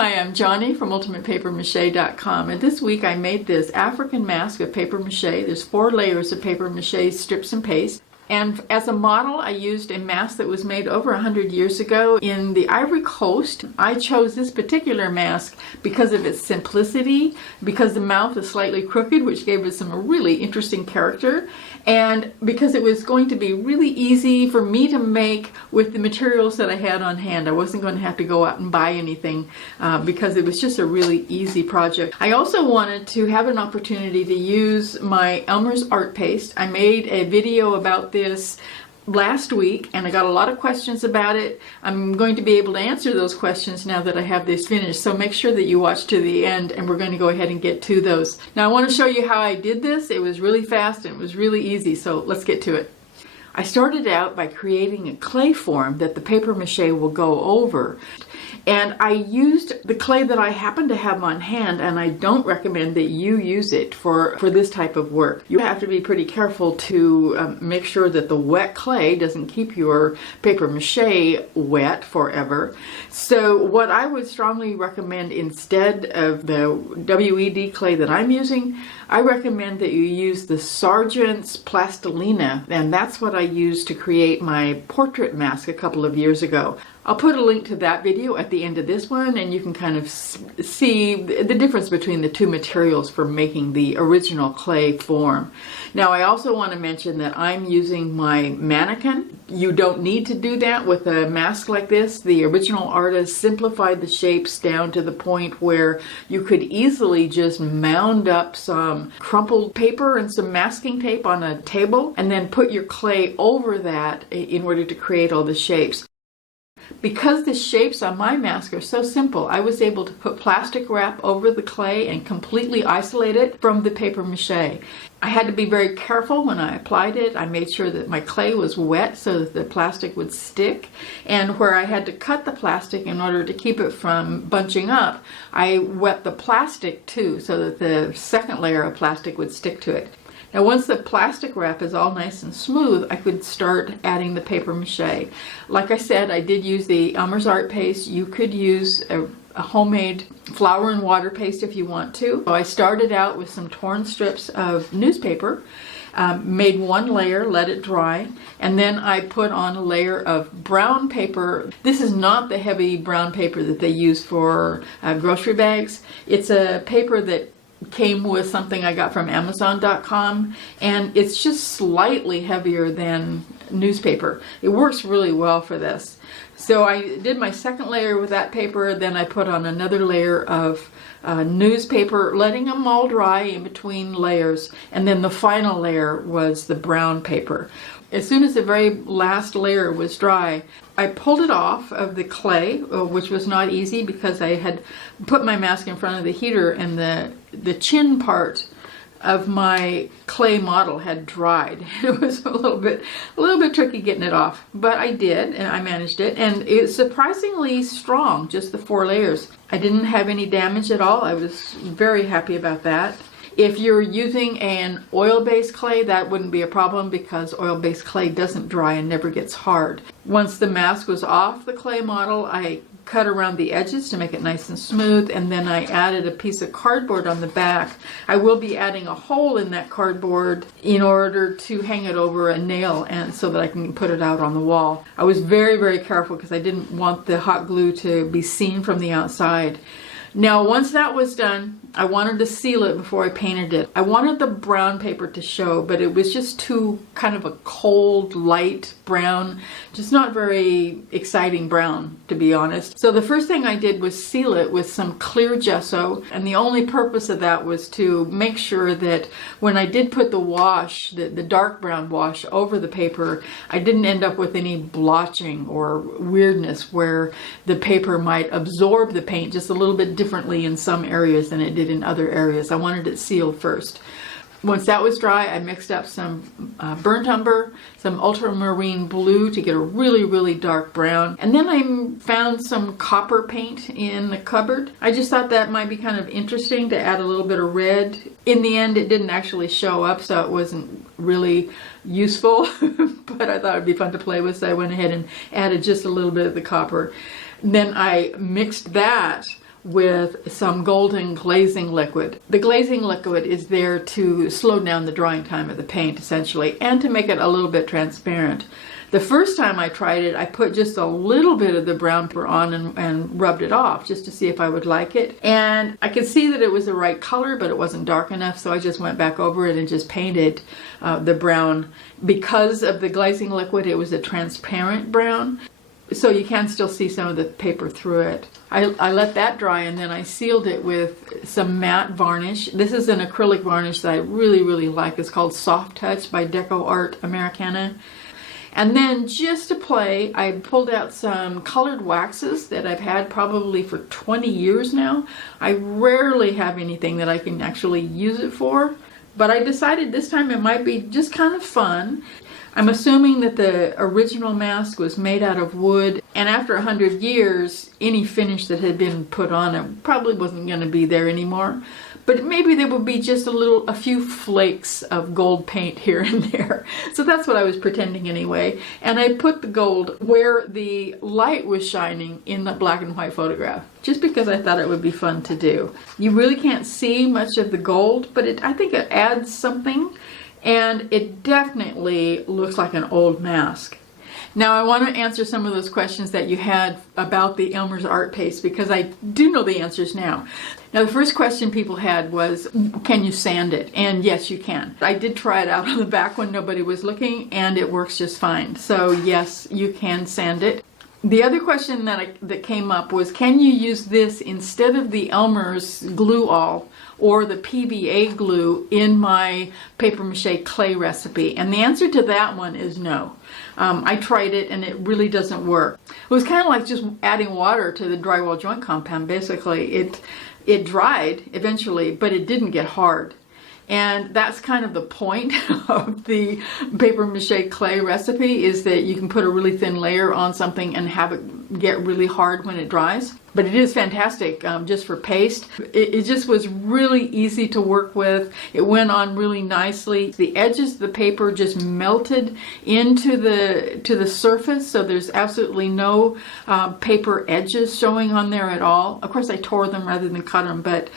Hi, I'm Johnny from UltimatePaperMache.com, and this week I made this African mask of paper mache. There's 4 layers of paper mache strips and paste. And as a model, I used a mask that was made over 100 years ago in the Ivory Coast. I chose this particular mask because of its simplicity, because the mouth is slightly crooked, which gave it some really interesting character, and because it was going to be really easy for me to make with the materials that I had on hand. I wasn't going to have to go out and buy anything because it was just a really easy project. I also wanted to have an opportunity to use my Elmer's art paste. I made a video about this last week and I got a lot of questions about it. I'm going to be able to answer those questions now that I have this finished, so make sure that you watch to the end and we're going to go ahead and get to those. Now I want to show you how I did this. It was really fast and it was really easy, so let's get to it. I started out by creating a clay form that the paper mache will go over. And I used the clay that I happen to have on hand, and I don't recommend that you use it for this type of work. You have to be pretty careful to make sure that the wet clay doesn't keep your paper mache wet forever. So what I would strongly recommend instead of the WED clay that I'm using, I recommend that you use the Sargent's Plastilina, and that's what I used to create my portrait mask a couple of years ago. I'll put a link to that video at the end of this one, and you can kind of see the difference between the two materials for making the original clay form. Now I also want to mention that I'm using my mannequin. You don't need to do that with a mask like this. The original artist simplified the shapes down to the point where you could easily just mound up some crumpled paper and some masking tape on a table and then put your clay over that in order to create all the shapes. Because the shapes on my mask are so simple, I was able to put plastic wrap over the clay and completely isolate it from the paper mache. I had to be very careful when I applied it. I made sure that my clay was wet so that the plastic would stick. And where I had to cut the plastic in order to keep it from bunching up, I wet the plastic too so that the second layer of plastic would stick to it. Now once the plastic wrap is all nice and smooth, I could start adding the paper mache. Like I said, I did use the Elmer's art paste. You could use a homemade flour and water paste if you want to. So I started out with some torn strips of newspaper, made one layer, let it dry, and then I put on a layer of brown paper. This is not the heavy brown paper that they use for grocery bags. It's a paper that came with something I got from Amazon.com, and it's just slightly heavier than newspaper. It works really well for this. So I did my second layer with that paper, then I put on another layer of newspaper, letting them all dry in between layers, and then the final layer was the brown paper. As soon as the very last layer was dry, I pulled it off of the clay, which was not easy because I had put my mask in front of the heater and the chin part of my clay model had dried. It was a little bit tricky getting it off, but I did, and I managed it, and it's surprisingly strong, just the 4 layers. I didn't have any damage at all. I was very happy about that. If you're using an oil-based clay, that wouldn't be a problem because oil-based clay doesn't dry and never gets hard. Once the mask was off the clay model, I cut around the edges to make it nice and smooth, and then I added a piece of cardboard on the back. I will be adding a hole in that cardboard in order to hang it over a nail and so that I can put it out on the wall. I was very, very careful because I didn't want the hot glue to be seen from the outside. Now once that was done, I wanted to seal it before I painted it. I wanted the brown paper to show, but it was just too kind of a cold, light brown, just not very exciting brown, to be honest. So the first thing I did was seal it with some clear gesso, and the only purpose of that was to make sure that when I did put the wash, the dark brown wash over the paper, I didn't end up with any blotching or weirdness where the paper might absorb the paint just a little bit differently in some areas than it did in other areas. I wanted it sealed first. Once that was dry, I mixed up some burnt umber, some ultramarine blue to get a really, really dark brown. And then I found some copper paint in the cupboard. I just thought that might be kind of interesting to add a little bit of red. In the end, it didn't actually show up, so it wasn't really useful, but I thought it'd be fun to play with, so I went ahead and added just a little bit of the copper. Then I mixed that with some golden glazing liquid. The glazing liquid is there to slow down the drying time of the paint, essentially, and to make it a little bit transparent. The first time I tried it, I put just a little bit of the brown paper on and rubbed it off just to see if I would like it. And I could see that it was the right color, but it wasn't dark enough, so I just went back over it and just painted the brown. Because of the glazing liquid, it was a transparent brown, so you can still see some of the paper through it. I let that dry, and then I sealed it with some matte varnish. This is an acrylic varnish that I really, really like. It's called Soft Touch by Deco Art Americana. And then just to play, I pulled out some colored waxes that I've had probably for 20 years now. I rarely have anything that I can actually use it for, but I decided this time it might be just kind of fun. I'm assuming that the original mask was made out of wood, and after 100 years, any finish that had been put on it probably wasn't going to be there anymore. But maybe there would be just a few flakes of gold paint here and there. So that's what I was pretending anyway. And I put the gold where the light was shining in the black and white photograph, just because I thought it would be fun to do. You really can't see much of the gold, but I think it adds something. And it definitely looks like an old mask. Now I want to answer some of those questions that you had about the Elmer's art paste, because I do know the answers now. Now the first question people had was, can you sand it? And yes, you can. I did try it out on the back when nobody was looking, and it works just fine. So yes, you can sand it. The other question that came up was, can you use this instead of the Elmer's glue all or the PVA glue in my paper mache clay recipe? And the answer to that one is no. I tried it and it really doesn't work. It was kind of like just adding water to the drywall joint compound. Basically, it dried eventually, but it didn't get hard. And that's kind of the point of the paper mache clay recipe, is that you can put a really thin layer on something and have it get really hard when it dries. But it is fantastic just for paste. It just was really easy to work with. It went on really nicely. The edges of the paper just melted into the surface, so there's absolutely no paper edges showing on there at all. Of course, I tore them rather than cut them, but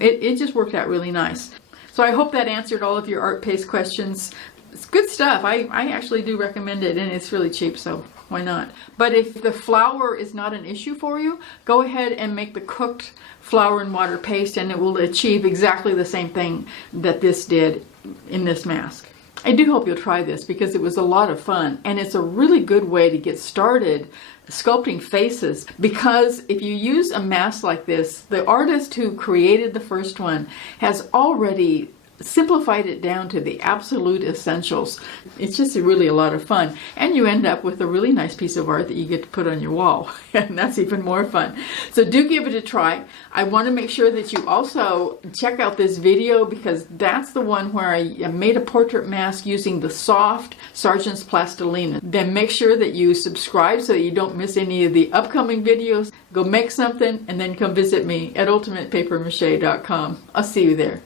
it just worked out really nice. So I hope that answered all of your art paste questions. It's good stuff. I actually do recommend it, and it's really cheap, so why not? But if the flour is not an issue for you, go ahead and make the cooked flour and water paste, and it will achieve exactly the same thing that this did in this mask. I do hope you'll try this, because it was a lot of fun, and it's a really good way to get started sculpting faces, because if you use a mask like this, the artist who created the first one has already simplified it down to the absolute essentials. It's just really a lot of fun, and you end up with a really nice piece of art that you get to put on your wall, and that's even more fun. So do give it a try. I want to make sure that you also check out this video, because that's the one where I made a portrait mask using the soft Sargent's Plastilina. Then make sure that you subscribe so that you don't miss any of the upcoming videos. Go make something, and then come visit me at ultimatepapermache.com. I'll see you there.